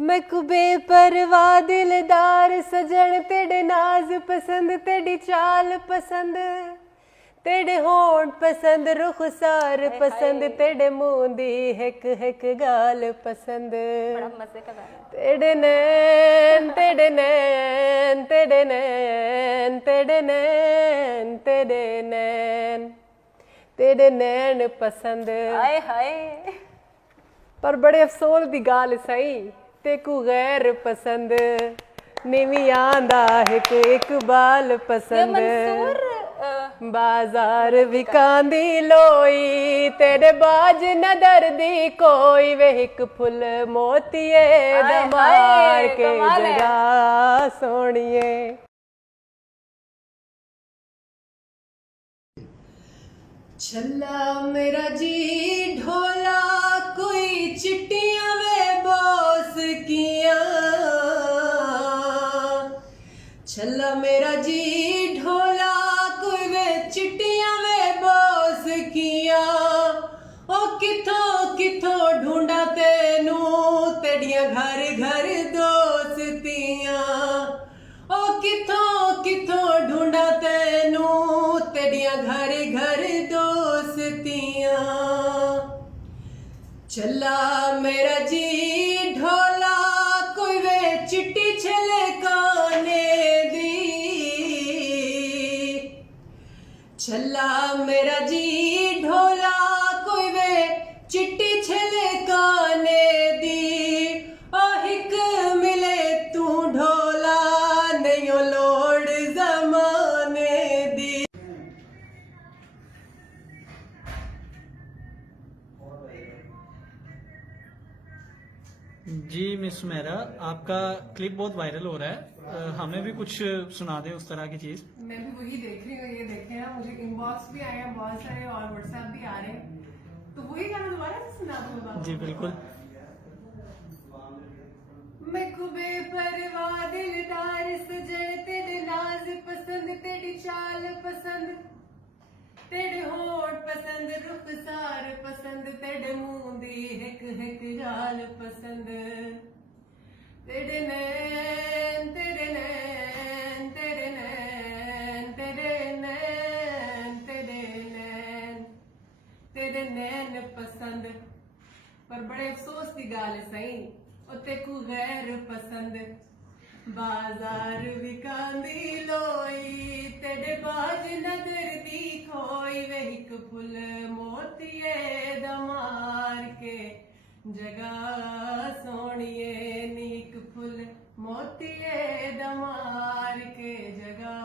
मैं कुबे परवाह दिलदार सजन तेरे नाज पसंद तेरी चाल पसंद तेरे होंठ पसंद रुखसार पसंद तेरे मुंह दी हिक हिक गाल पसंद तेरे नैन तेरे नैन तेरे नैन तेरे नैन तेरे नैन तेरे नैन पसंद हाय हाय पर बड़े अफसोस दी गाल सही तेकू गैर पसंद निवी आंदा हिक इकबाल पसंद बाजार विकांदी लोई तेरे बाज नदर दी कोई वे हिक फुल मोतिये दमार के जगह सोनिए। छल्ला मेरा जी ढोला कोई चिट्टियां वे बोस किया छल्ला मेरा जी ढोला कोई वे चिट्टियां वे बोस किया ओ किथों किथों ढूंढा तेनू तेड़ियां घर घर दोस्तियां ओ किथों किथों ढूंढा तेनू तेड़ियां घर घर दोस्तियां चला मेरा जी ढोला कोई वे चिट्टी छले काने दी चला मेरा जी ढोला कोई वे चिट्टी छले काने दी ओ हिक मिले तू ढोला नहीं लोड़ जमाने दी। जी मिस सुमेरा, आपका क्लिप बहुत वायरल हो रहा है, हमें भी कुछ सुना दें उस तरह की चीज। मैं भी वही देख रही हूँ, ये देखे ना मुझे इनबॉक्स भी आए हैं बहुत सारे और व्हाट्सएप भी आ रहे हैं, तो वही गाना दोबारा से सुना दूंगा। जी बिल्कुल। मैं कुबे परवाह दिलदार सजन तेरे नाज पसंद तेरी चाल पसंद तेरे होंठ पसंद रुखसार पसंद तेरे मुंह दी हिक हिक गाल पसंद तेरे नैन तेरे नैन तेरे नैन तेरे नैन तेरे नैन तेरे नैन पसंद पर बड़े अफसोस की गाल सही उते को गैर पसंद बाजार विकांदी लोई तेरे बाज नजर दी खोई वे हिक फुल मोतिये दमार के जगह सोनिए नीक फुल मोतिये दमार के जगह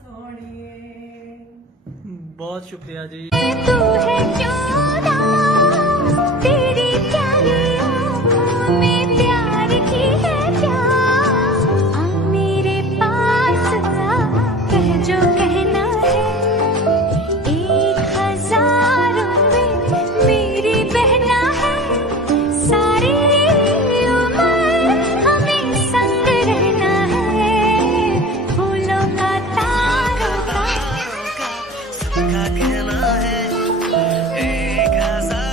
सोनिए। बहुत शुक्रिया जी। तू है क्यों ना तेरी प्यारियों में प्यार की है प्यार आ मेरे पास आ कह जो कहना है 1000 में मेरी बहना है सारी उम्र हमें संग रहना है फूलों का तारों का सबका कहना है 1000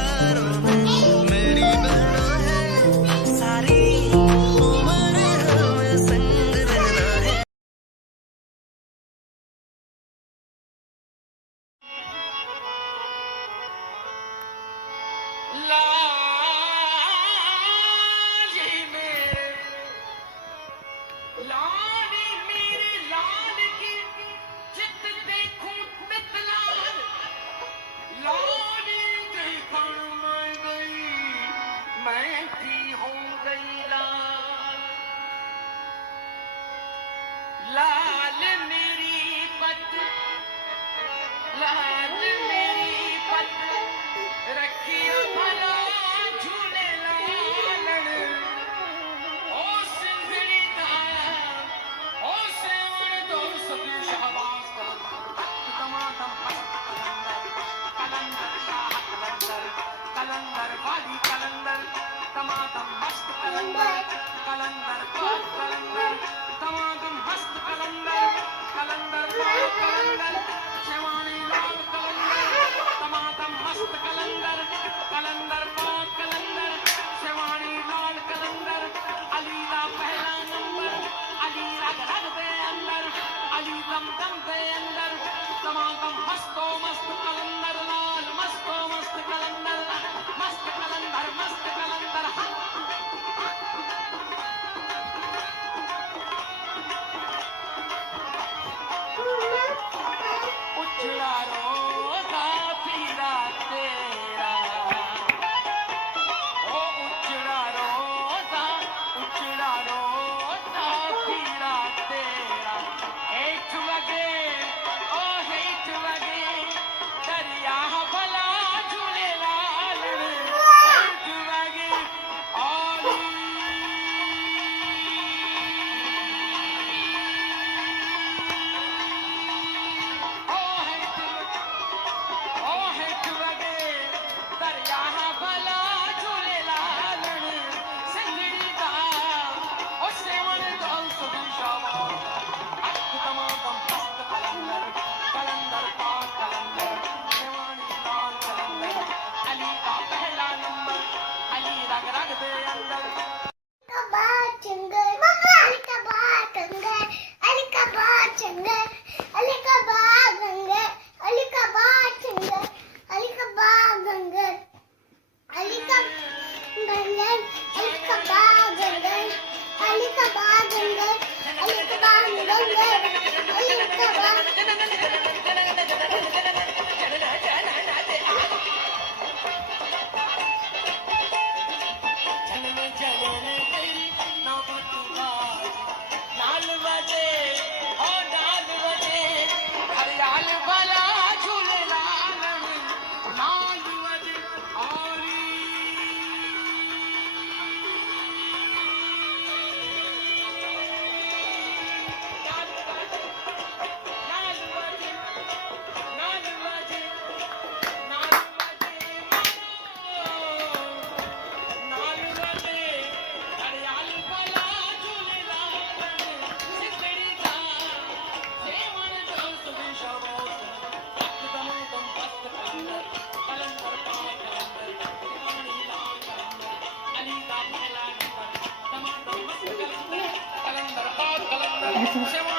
तुमसे वो